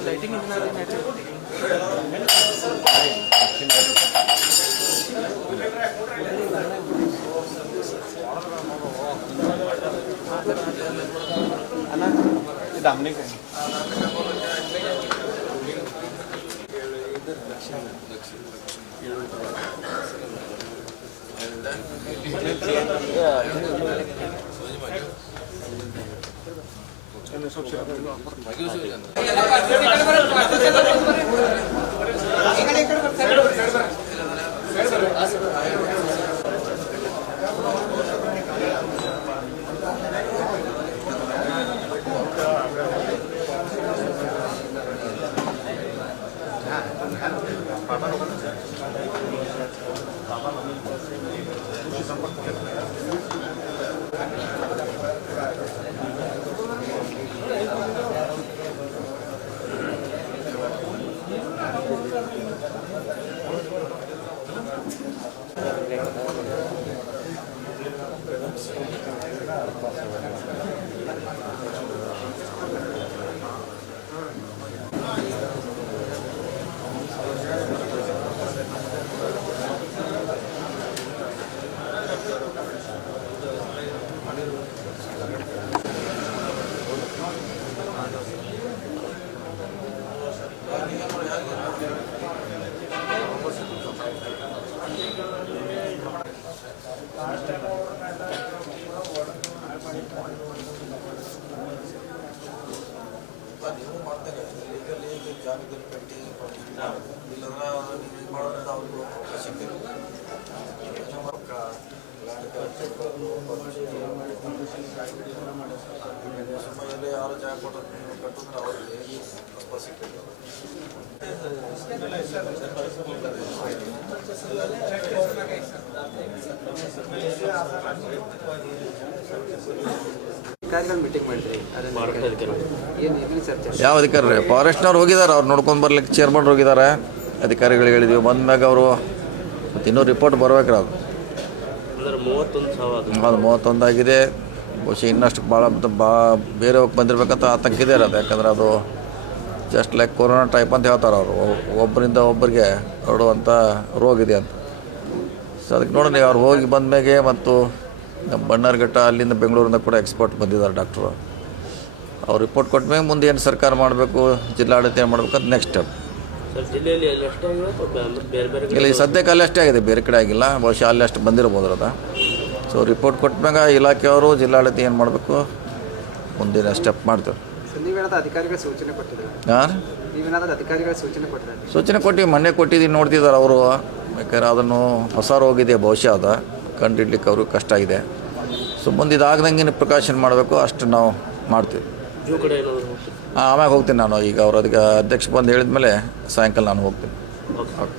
Lighting అన్న ఇది అమ్మే కానీ దక్షిణ దక్షిణ 섭취하고 Obrigado. ಜಾಗದಲ್ಲಿ ಕಟ್ಟಿ ಇಲ್ಲಂದ್ರೆ ಅದು ನೀವು ಇದು ಮಾಡೋದ್ರಿಂದ ಅವ್ರಿಗೂ ಅವಕಾಶ ಸಿಗ್ತದೆ ಸಮಯದಲ್ಲಿ ಯಾರು ಜಾಗ ಕೊಟ್ಟರೆ ನೀವು ಕಟ್ಟಿದ್ರೆ ಅವ್ರಿಗೆ ಸ್ವಲ್ಪ ಸಿಗ್ತದೆ ಅಧಿಕಾರಿಗಳು ಮೀಟಿಂಗ್ ಮಾಡಿದ್ರಿ? ಅದನ್ನ ಏನು ಏನು ಚರ್ಚೆ? ಯಾವ ಅಧಿಕಾರಿ ಫಾರೆಸ್ಟ್ನವ್ರು ಹೋಗಿದ್ದಾರೆ ಅವ್ರು ನೋಡ್ಕೊಂಡು ಬರ್ಲಿಕ್ಕೆ ಚೇರ್ಮನ್ ಹೋಗಿದ್ದಾರೆ. ಅಧಿಕಾರಿಗಳು ಹೇಳಿದ್ವಿ ಬಂದ್ಮ್ಯಾಗ ಅವರು ಮತ್ತು ಇನ್ನೂ ರಿಪೋರ್ಟ್ ಬರ್ಬೇಕ್ರಿ ಅದು ಮೂವತ್ತೊಂದು ಅದು ಅದು ಮೂವತ್ತೊಂದಾಗಿದೆ ಬಹುಶಃ ಇನ್ನಷ್ಟು ಭಾಳ ಬಾ ಬೇರೆ ಬಂದಿರ್ಬೇಕಂತ ಆತಂಕ ಇದೆ ಅದು ಯಾಕಂದ್ರೆ ಅದು ಜಸ್ಟ್ ಲೈಕ್ ಕೊರೋನಾ ಟೈಪ್ ಅಂತ ಹೇಳ್ತಾರೆ ಅವರು. ಒಬ್ಬರಿಂದ ಒಬ್ಬರಿಗೆ ಹರಡುವಂಥ ರೋಗ ಇದೆ ಅಂತ. ಸೊ ಅದಕ್ಕೆ ನೋಡಿ ನೀವು ಅವ್ರು ಹೋಗಿ ಬಂದ್ಮೇಲೆ ಮತ್ತು ನಮ್ಮ ಬಣ್ಣಾರ್ಘಟ್ಟ ಅಲ್ಲಿಂದ ಬೆಂಗಳೂರಿಂದ ಕೂಡ ಎಕ್ಸ್ಪರ್ಟ್ ಬಂದಿದ್ದಾರೆ ಡಾಕ್ಟ್ರು ಅವ್ರು ರಿಪೋರ್ಟ್ ಕೊಟ್ಮೇಲೆ ಮುಂದೆ ಏನು ಸರ್ಕಾರ ಮಾಡಬೇಕು ಜಿಲ್ಲಾಡಳಿತ ಏನು ಮಾಡಬೇಕು ಅದು ನೆಕ್ಸ್ಟ್ ಸ್ಟೆಪ್ ಇಲ್ಲಿ ಸದ್ಯಕ್ಕೆ ಅಲ್ಲಿ ಅಷ್ಟೇ ಆಗಿದೆ ಬೇರೆ ಕಡೆ ಆಗಿಲ್ಲ. ಬಹುಶಃ ಅಲ್ಲಿ ಅಷ್ಟು ಬಂದಿರ್ಬೋದು ಅದ. ಸೊ ರಿಪೋರ್ಟ್ ಕೊಟ್ಟಾಗ ಇಲಾಖೆಯವರು ಜಿಲ್ಲಾಡಳಿತ ಏನು ಮಾಡಬೇಕು ಮುಂದಿನ ಸ್ಟೆಪ್ ಮಾಡ್ತೇವೆ. ಸೂಚನೆ ಕೊಟ್ಟಿದ್ರೆ ಯಾರು? ನೀವೇನಾದ್ರೂ ಅಧಿಕಾರಿಗಳ ಸೂಚನೆ ಕೊಟ್ಟಿದ್ರೆ ಸೂಚನೆ ಕೊಟ್ಟು ಮೊನ್ನೆ ಕೊಟ್ಟಿದ್ದೀನಿ ನೋಡ್ತಿದ್ದಾರೆ ಅವರು. ಯಾಕಂದ್ರೆ ಅದನ್ನು ಹೊಸ ರೋಗಿದೆ ಬಹುಶಃ ಅದ. ಕಂಡಿಡ್ಲಿಕ್ಕೆ ಅವರು ಕಷ್ಟ ಇದೆ. ಸೊ ಮುಂದೆ ಇದಾಗ್ದಂಗೆ ಪ್ರಿಕಾಷನ್ ಮಾಡಬೇಕು ಅಷ್ಟು ನಾವು ಮಾಡ್ತೀವಿ. ಆಮ್ಯಾಗ ಹೋಗ್ತೀನಿ ನಾನು ಈಗ ಅವ್ರು ಅದಕ್ಕೆ ಅಧ್ಯಕ್ಷ ಬಂದು ಹೇಳಿದ ಮೇಲೆ ಸಾಯಂಕಾಲ ನಾನು ಹೋಗ್ತೀನಿ. ಓಕೆ.